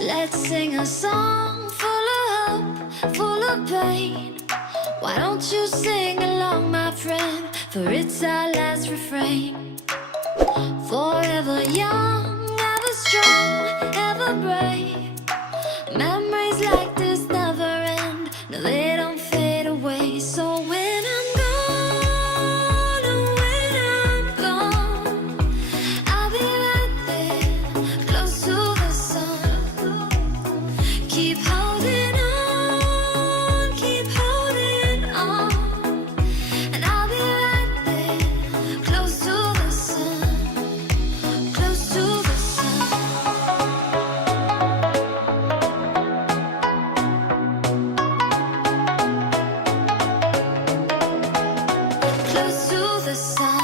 Let's sing a song full of hope, full of pain. Why don't you sing along, my friend? For it's our last refrain. Forever young, ever strong, ever brave. Memories like this never end. No, they don't fade away. So when I'm gone, oh, when I'm gone, I'll be right there, close to the sun. Keep holding on, keep holding on. And I'll be right there, close to the sun, close to the sun. Close to the sun.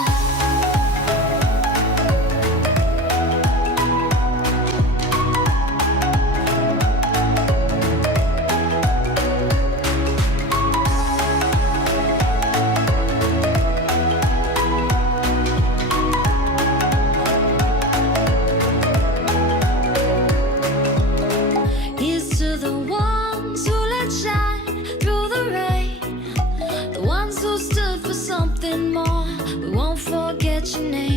Here's to the ones who let shine through the rain, the ones who stood for something more. We won't forget your name.